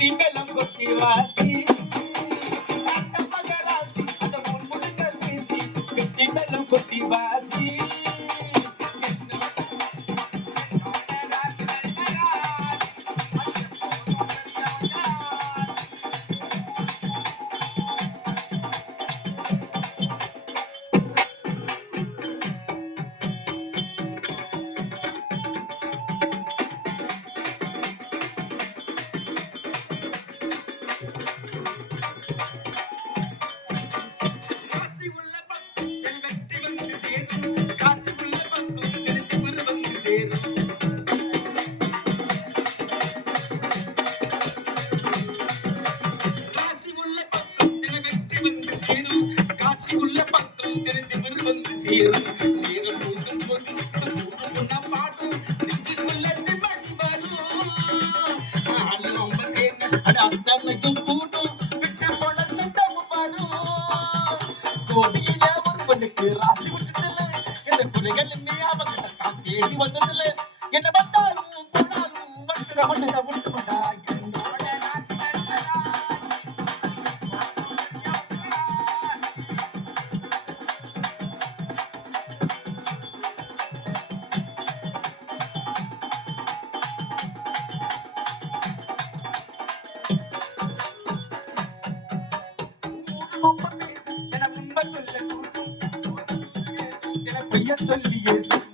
Dímelo, ¿por qué vas? சேரும் நேரம் போதும் போது போதும் பாடும் நெஞ்சுக்குள்ள நிம்மதி வரும் ஆளு ரொம்ப சேர்ந்து அட அத்தனையும் கூட்டும் விட்டு போன சொந்தமும் வரும் கோடியில ஒருவனுக்கு ராசி முடிச்சதில்லை இந்த குறைகள் தான் தேடி வந்ததில்லை சொல்லியே சொல்லி ஏசும்.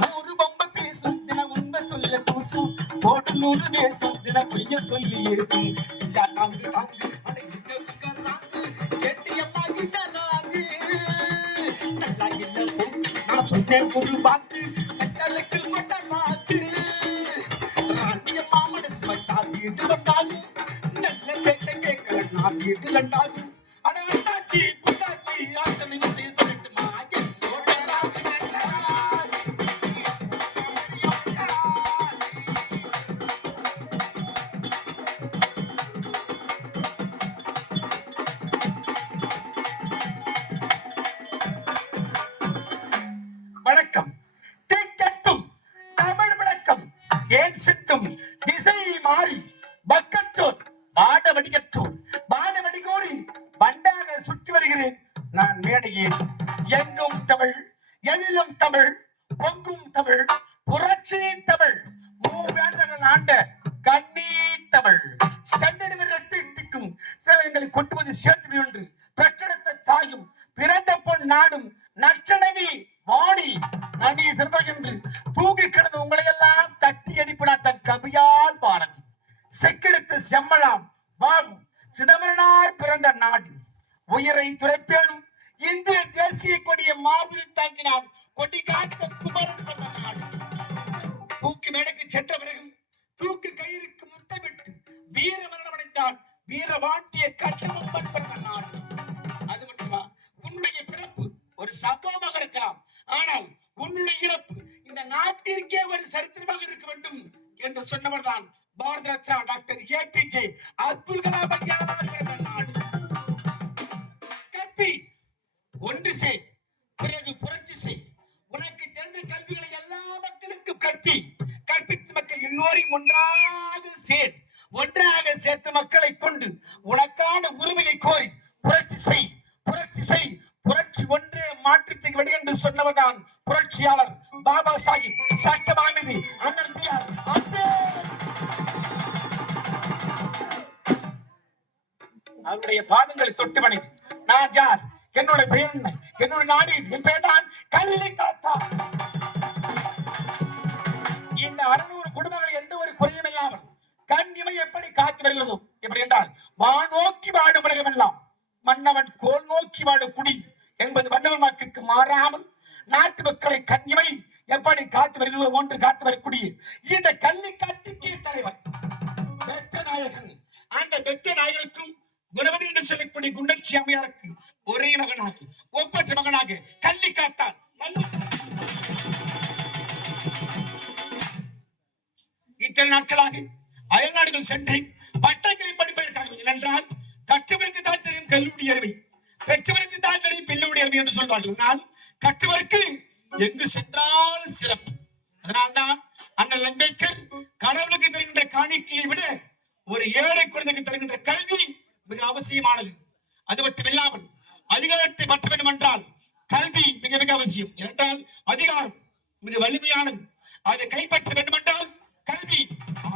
நூறு பொம்பை பேசும், தின உண்மை சொல்ல பூசும் போடு நூறு பேசும், தின பொய்ய சொல்லி ஏசும். இல்லா தாங்கு தாங்கு, அட இங்க இருக்க ராங்கு, ஏட்டியம்மா கிட்ட ராங்கு. நல்லா இல்ல கேட்கல நான் எங்கும் தமிழ் எதிலும் தமிழ் பொங்கும் தமிழ் புரட்சி தமிழ். மூவேந்தர்கள் ஆண்ட கண்ணீர் தமிழ். சென்றடி விரத்தை இட்டிக்கும் சிலங்களை கொட்டுவது சேர்த்து ஒன்று. பெற்றெடுத்த தாயும் பிறந்த பொன் நாடும் நற்சனவி வாணி. நடி சிறந்த என்று தூங்கி கிடந்த உங்களை எல்லாம் தட்டி அடிப்படா தன் கவியால் பாரதி செக்கெடுத்து செம்மலாம். வாவு சிதம்பரனார் பிறந்த நாடு. உயிரை துரைப்பேனும் இந்திய தேசிய கொடியை மார்பு தாங்கினான் கொடி காத்த குமரன் பிறந்த நாடு. தூக்கி மேடைக்கு சென்ற பிறகு தூக்கு கயிறுக்கு முத்தமிட்டு வீர மரணம் அடைந்தான் வீரவாண்டிய கட்டணம் பிறந்த நாடு. அது மட்டுமா? உன்னுடைய பிறப்பு ஒரு சம்பவமாக இருக்கலாம். ஆனால் உன்னுடைய இறப்பு இந்த நாட்டிற்கே ஒரு சரித்திரமாக இருக்க வேண்டும் என்று சொன்னவர் தான் Bharat Ratna doctor A P J Abdul Kalam ஐயா பிறந்த நாடு. ஒன்று செய் பிறகு புரட்சி செய். உனக்கு தெரிந்த கல்விகளை எல்லா மக்களுக்கும் கற்பி. கற்பித்து மக்கள் எல்லோரையும் ஒன்றாக சேர் ஒன்றாக சேர்த்து மக்களை கொண்டு உனக்கான உரிமையை கோரி புரட்சி செய் புரட்சி செய். புரட்சி ஒன்றே மாற்றத்துக்கு வழி என்று சொன்னவர்தான் புரட்சியாளர் பாபா சாஹிப். சட்டமானது அண்ணன் பிஆர் அவருடைய பாதங்களை தொட்டு வணங்கி நான் யார்? என்னோட பெயர் என்ன என்னோட நாடு என் பெயர் தான் கல்வி காத்தா இந்த அறுநூறு குடும்பங்கள் எந்த ஒரு குறையும் இல்லாமல் கண்ணிமை எப்படி காத்து வருகிறதோ எப்படி என்றால் வான் நோக்கி வாடும் உலகம் எல்லாம் மன்னவன் கோல் நோக்கி வாடும் குடி என்பது மன்னவன் வாக்குக்கு மாறாமல் நாட்டு மக்களை கண்ணிமை எப்படி காத்து வருகிறதோ ஒன்று காத்து வரக்கூடிய இந்த கல்வி காட்டுக்கே தலைவர் பெத்த நாயகன். அந்த பெத்த நாயகனுக்கும் குணவதி என்று சொல்லக்கூடிய குண்டச்சி அம்மையாருக்கு ஒரே மகனாக ஒப்பற்ற மகனாக கல்வி காத்தான். இத்தனை நாட்களாக அயல்நாடுகள் சென்றேன் பட்டங்களை படிப்பதற்காக ஏனென்றால் கற்றவருக்கு தான் தெரியும் கல்லூரி அருமை பெற்றவருக்கு தான் தெரியும் பிள்ளையுடைய அருமை என்று சொல்வார்கள். நான் கற்றவருக்கு எங்கு சென்றாலும் சிறப்பு. அதனால்தான் அண்ணன் அம்பேத்கர் கடவுளுக்கு தருகின்ற காணிக்கையை விட ஒரு ஏழை குழந்தைக்கு தருகின்ற கல்வி மிக அவசியமானது. அது மட்டுமில்லாமல் அதிகாரத்தை பற்ற வேண்டும் என்றால் கல்வி மிக மிக அவசியம். என்றால் அதிகாரம் மிக வலிமையானது. அதை கைப்பற்ற வேண்டும் என்றால் கல்வி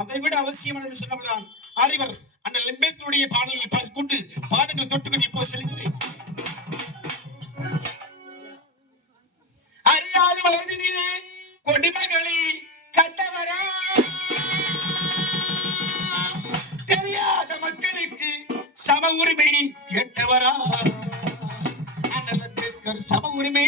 அதை விட அவசியமானது என்று சொன்னதுதான் அறிவர் அந்த அம்பேத்கருடைய பாடல்களை கொண்டு பாடங்கள் தொட்டுக்கொண்டு இப்போ செல்கிறேன். சம உரிமை கேட்டவரா? அண்ணல் அம்பேத்கர் சம உரிமை